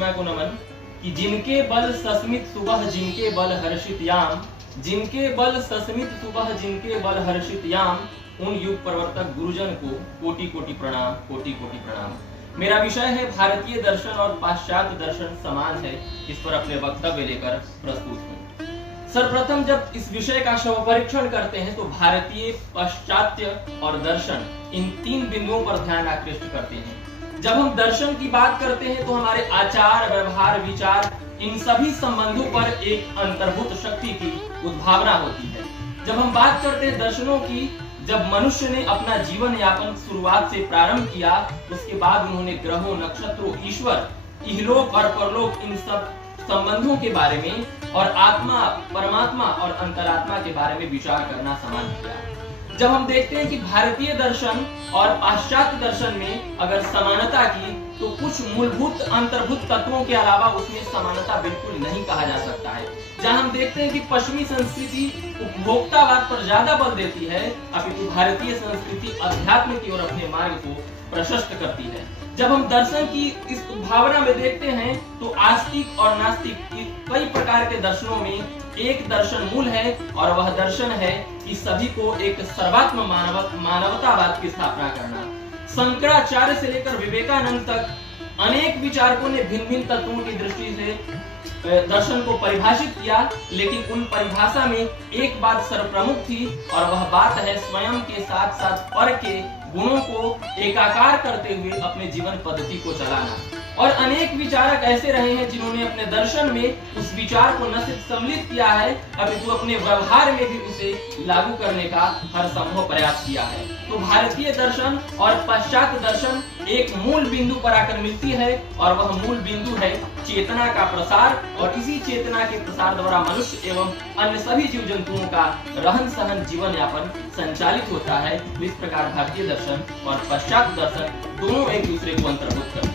मैं को नमन कि जिनके बल सस्मित सुबह जिनके बल हर्षित याम, जिनके बल सस्मित सुबह जिनके बल हर्षित याम, उन युग प्रवर्तक गुरुजन को कोटि कोटि प्रणाम, कोटि कोटि प्रणाम। मेरा विषय है भारतीय दर्शन और पाश्चात्य दर्शन समान है। इस पर अपने वक्तव्य लेकर प्रस्तुत हूँ। सर्वप्रथम जब इस विषय का शव परीक्षण करते हैं तो भारतीय, पाश्चात्य और दर्शन इन तीन बिंदुओं पर ध्यान आकृष्ट करते हैं। जब हम दर्शन की बात करते हैं तो हमारे आचार, व्यवहार, विचार इन सभी संबंधों पर एक अंतर्भूत शक्ति की उद्भावना होती है। जब हम बात करते हैं दर्शनों की, जब मनुष्य ने अपना जीवन यापन शुरुआत से प्रारंभ किया, उसके बाद उन्होंने ग्रहों, नक्षत्रों, ईश्वर, इहलोक और परलोक इन सब संबंधों के बारे में और आत्मा, परमात्मा और अंतरात्मा के बारे में विचार करना समाप्त किया। जब हम देखते हैं कि भारतीय दर्शन और पाश्चात्य दर्शन में अगर समानता की तो कुछ मूलभूत अंतर्भूत तत्वों के अलावा उसमें समानता बिल्कुल नहीं कहा जा सकता है। जहां हम देखते हैं कि पश्चिमी संस्कृति उपभोक्तावाद पर ज्यादा बल देती है, अपितु भारतीय संस्कृति अध्यात्म की ओर अपने मार्ग को प्रशस्त करती है। जब हम दर्शन की इस उद्भावना में देखते हैं तो आस्तिक और नास्तिक कई प्रकार के दर्शनों में एक दर्शन मूल है और वह दर्शन है कि सभी को एक सर्वात्म मानवतावाद की स्थापना करना। शंकराचार्य से लेकर विवेकानंद तक अनेक विचारकों ने भिन्न भिन्न तत्वों की दृष्टि से दर्शन को परिभाषित किया, लेकिन उन परिभाषा में एक बात सर्वप्रमुख थी और वह बात है स्वयं के साथ साथ पर के गुणों को एकाकार करते हुए अपने जीवन पद्धति को चलाना। और अनेक विचारक ऐसे रहे हैं जिन्होंने अपने दर्शन में उस विचार को न सिर्फ सम्मिलित किया है, अपितु अपने व्यवहार में भी उसे लागू करने का हर संभव प्रयास किया है। तो भारतीय दर्शन और पाश्चात्य दर्शन एक मूल बिंदु पर आकर मिलती है और वह मूल बिंदु है चेतना का प्रसार, और इसी चेतना के प्रसार द्वारा मनुष्य एवं अन्य सभी जीव जंतुओं का रहन सहन, जीवन यापन संचालित होता है। इस प्रकार भारतीय दर्शन और पाश्चात्य दर्शन दोनों एक दूसरे को अंतर्भुक्त करते हैं।